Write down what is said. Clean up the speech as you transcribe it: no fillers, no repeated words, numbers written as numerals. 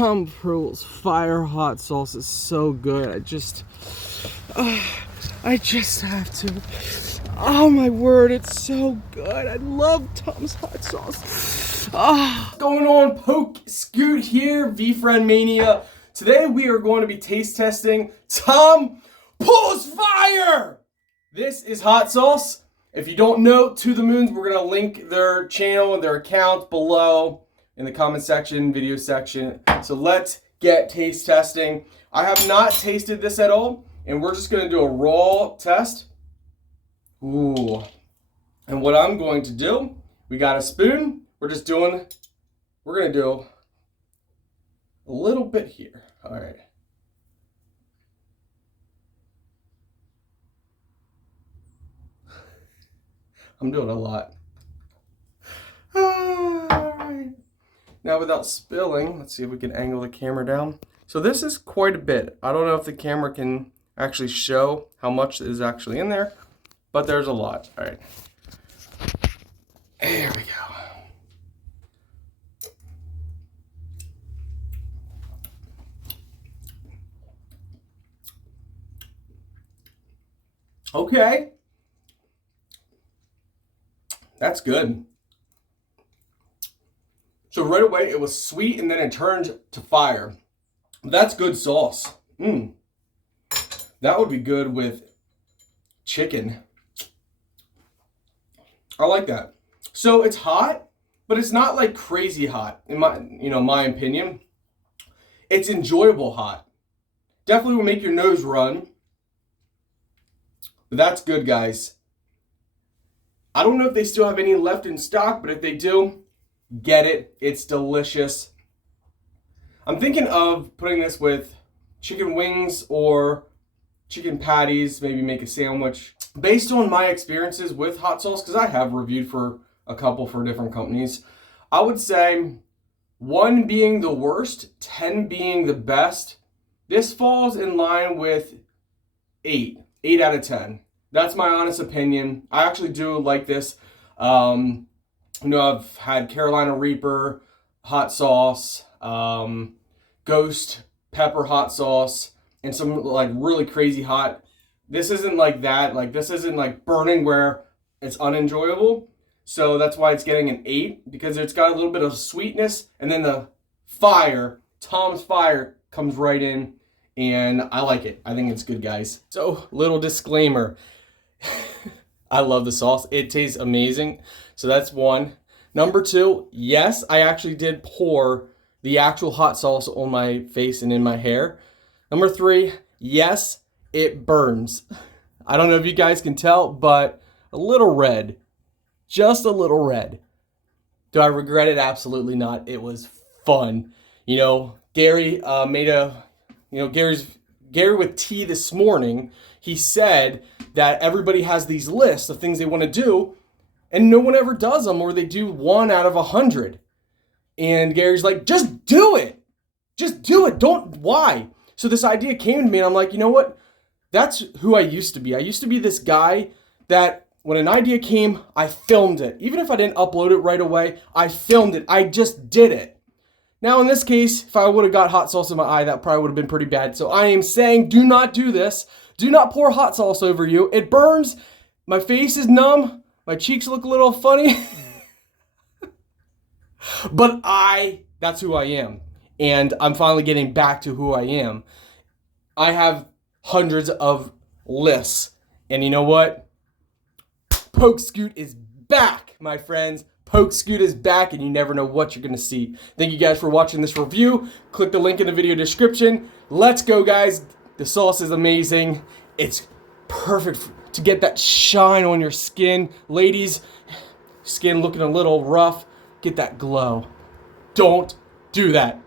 Tom Prull's Fire Hot Sauce is so good. I just have to. Oh my word, it's so good. I love Tom's hot sauce. What's going on? Poke Scoot here, VFriend Mania. Today we are going to be taste testing Tom Prull's Fire. This is hot sauce. If you don't know To The Moons, we're going to link their channel and their account below in the comment section, video section. So let's get taste testing. I have not tasted this at all, and we're just going to do a raw test. Ooh. And what I'm going to do, we got a spoon. We're going to do a little bit here. All right. I'm doing a lot. All right. Now without spilling, let's see if we can angle the camera down. So this is quite a bit. I don't know if the camera can actually show how much is actually in there, but there's a lot. All right. There we go. Okay. That's good. So right away it was sweet and then it turned to fire. That's good sauce. That would be good with chicken. I like that. So it's hot, but it's not like crazy hot in my opinion. It's enjoyable hot. Definitely will make your nose run. But that's good, guys. I don't know if they still have any left in stock, but if they do, get it. It's delicious. I'm thinking of putting this with chicken wings or chicken patties, maybe make a sandwich. Based on my experiences with hot sauce, because I have reviewed for a couple for different companies, I would say 1 being the worst, 10 being the best. This falls in line with 8 out of 10. That's my honest opinion. I actually do like this. I've had Carolina Reaper hot sauce, Ghost Pepper hot sauce, and some like really crazy hot. This isn't like that. Like this isn't like burning where it's unenjoyable. So that's why it's getting an 8, because it's got a little bit of sweetness, and then the fire, Tom's Fire, comes right in, and I like it. I think it's good, guys. So little disclaimer. I love the sauce. It tastes amazing. So that's 1. Number 2, yes, I actually did pour the actual hot sauce on my face and in my hair. Number 3, yes, it burns. I don't know if you guys can tell, but a little red. Just a little red. Do I regret it? Absolutely not. It was fun. Gary Gary with Tea this morning, he said that everybody has these lists of things they want to do, and no one ever does them, or they do 1 out of 100. And Gary's like, just do it. Just do it. Why? So this idea came to me, and I'm like, you know what? That's who I used to be. I used to be this guy that when an idea came, I filmed it. Even if I didn't upload it right away, I filmed it. I just did it. Now, in this case, if I would have got hot sauce in my eye, that probably would have been pretty bad. So I am saying, do not do this. Do not pour hot sauce over you. It burns. My face is numb. My cheeks look a little funny. But that's who I am. And I'm finally getting back to who I am. I have hundreds of lists. And you know what? Poke Scoot is back, my friends. Poke Scoot is back, and you never know what you're going to see. Thank you guys for watching this review. Click the link in the video description. Let's go, guys. The sauce is amazing. It's perfect to get that shine on your skin. Ladies, skin looking a little rough, get that glow. Don't do that.